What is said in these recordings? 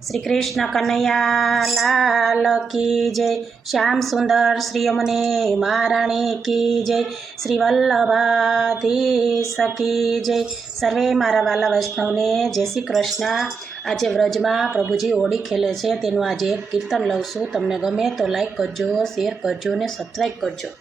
श्री कृष्ण कन्हैया लाल की जय। श्याम सुंदर श्री यमुने महाराणी की जय। श्री वल्लभाधीश की जय। सर्वे मारा वाला वैष्णवने जय श्री कृष्ण। आज व्रज में प्रभुजी होली खेले छे तेनुं आज एक कीर्तन लઉં છું। तमने गमे तो लाइक करजो, शेर करजो ने सब्सक्राइब करजो।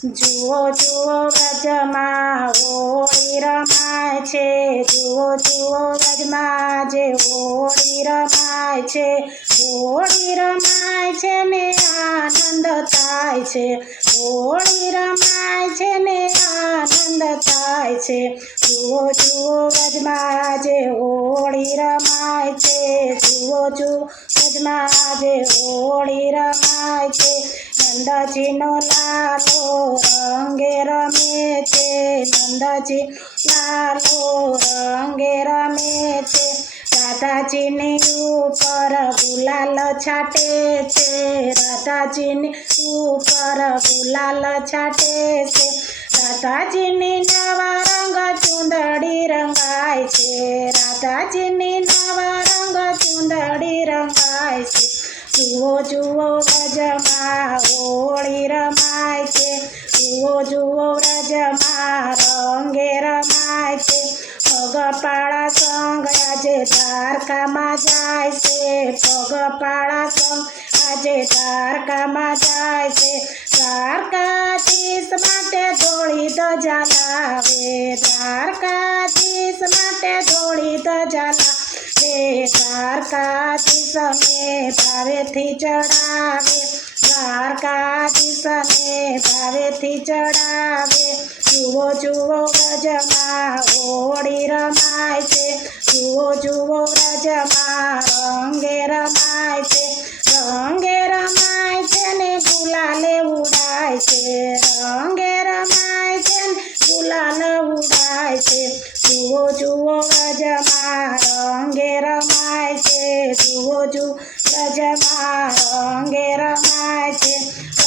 जुओ जुओ व्रजमां होली रमाय छे, जुओ जुओ व्रजमां जे होली रमाय छे, होली रमाय छे ने आनंद थाय छे, होली रमाय छे ने आनंद थाय छे। जुओ जुओ व्रजमां जे होली रमाय छे, जुओ जुओ व्रजमां जे होली रमाय छे। नंदजीनो लालो रंगे रमे छे, नंदजी लालो रंगे रमे छे। राधाजीनी ऊपर गुलाल छाटे छे, राधाजीनी ऊपर गुलाल छाटे छे। राधाजीनी नवा रंग चूंदड़ी रंगाय छे, राधाजीनी नवा रंग चूंदड़ी रंगाय छे। जुओ जुओ व्रजमां होली रमाय छे, जुओ जुओ व्रजमां रंगे रमाय छे। पगपाळा संग आजे દ્વારકામાં જાય છે, પગપાળા સંગ આજે દ્વારકામાં જાય છે। દ્વારકાધીશ માટે ધોળી ધજા લાવે, દ્વારકાધીશ માટે ધોળી ધજા લાવે। દ્વારકાધીશને ભાવેથી ચડાવે, દ્વારકાધીશને ભાવેથી ચડાવે। जुओ जुओ व्रजमां होली रमाय छे, जुओ जुओ व्रजमां रंगे रमाय छे, रंगे रमाय छे ने गुलाले उड़ाय छे, रंगे रमाय छे ने गुलाल उड़ाय छे। जुओ जुओ व्रजमां रंगे रमाय छे, जुओ जुओ व्रजमां रंगे रमाय छे।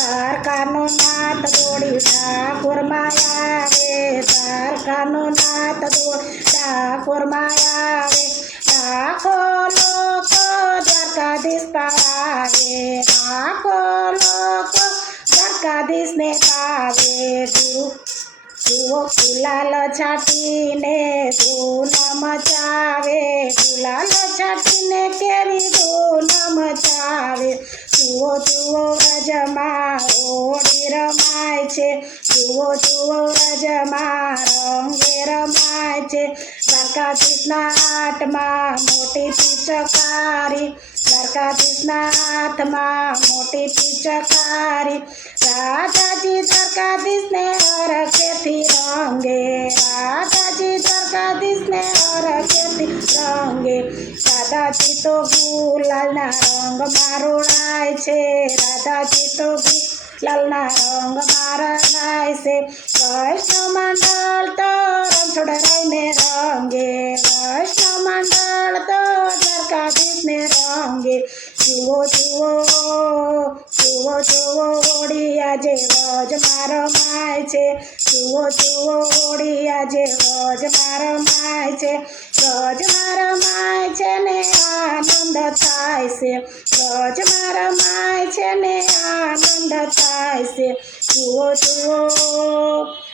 દ્વારકાનો નાથ દોડી ઠાકોરમાં આવે, દ્વારકાનો નાથ દોડી ઠાકોરમાં આવે। લાખો લોકો દ્વારકાધીશ પાવે, લાખો લોકો દ્વારકાધીશને પાવે। જુઓ ગુલાલ છાટીને ધૂન મચાવે, ગુલાલ છાટીને કેવી ધૂન મચાવે। जुओ जुओ व्रजमां होली रमाय छे, जुओ जुओ व्रजमां रंगे रमाय छे। દ્વારકાધીશના હાથમાં મોટી પિચકારી, દ્વારકાધીશના હાથમાં મોટી પિચકારી। રાધાજી દ્વારકાધીશને હરખેથી રંગે, રાધાજી દ્વારકાધીશને હરખેથી રંગે। રાધાજી તો ગુલાલના રંગમાં રોડાય છે, રાધાજી તો ગુલાલના રંગમાં રંગાય છે। વૈષ્ણવ મંડળ તો રણછોડ રાયને રંગે, વૈષ્ણવ મંડળ તો દ્વારકાધીશને રંગે। જુઓ જુઓ જુઓ જુઓ હોળી આજે વ્રજમાં રમાય છે, જુઓ જુઓ હોળી આજે વ્રજમાં રમાય છે, વ્રજમાં રમાય છે ને આનંદ થાય છે, વ્રજમાં રમાય છે ને આનંદ થાય છે। જુઓ જુઓ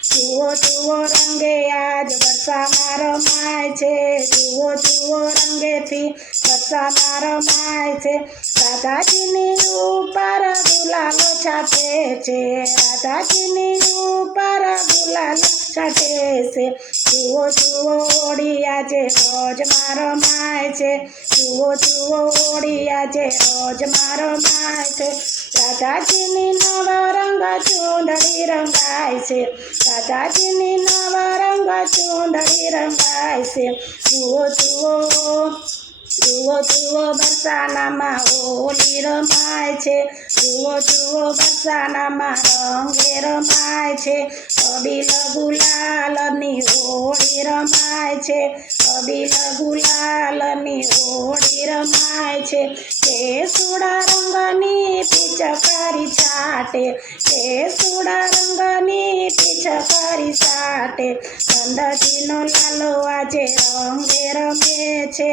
જુઓ જુઓ રંગે આજ વર્ષામાં રમાય છે, જુઓ જુઓ રંગેથી વર્ષામાં રમાય છે। રાધાજીની ઉપર ગુલાલો છાટે છે, રાધાજીની ઉપર ગુલાલો છાટે છે। જુઓ જુઓ હોળી આજે વ્રજમાં રમાય છે, જુઓ જુઓ હોળી આજે વ્રજમાં રમાય છે। રાધાજીની નવા રંગ ચૂંદડી રંગાય છે, રાધાજીની નવા રંગ ચૂંદડી રંગાય છે। જુઓ જુઓ જુઓ જુઓ બરસાનામાં હોલી રમાય છે, જુઓ જુઓ બરસાનામાં રંગે રમાય છે। અબીલ ગુલાલની હોળી રમાય છે, અબીલ ગુલાલની હોળી રમાય છે। કેસુડા રંગની પિચકારી છાટે, કેસુડા રંગની કરી સાટે નંદજીનો લાલો આજે રંગે રમે છે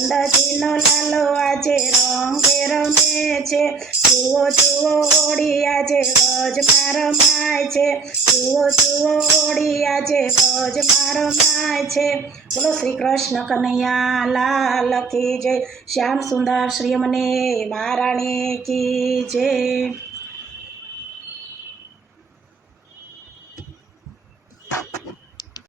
નંદજીનો લાલો આજે રંગે રમે છે જુઓ જુઓ હોળી આજે ગજમાં રમાય છે જુઓ જુઓ હોળી આજે ગજમાં રમાય છે બોલો શ્રી કૃષ્ણ કનૈયા લાલ કી જય શ્યામ સુંદર શ્રી અમને મહારાણી કી જય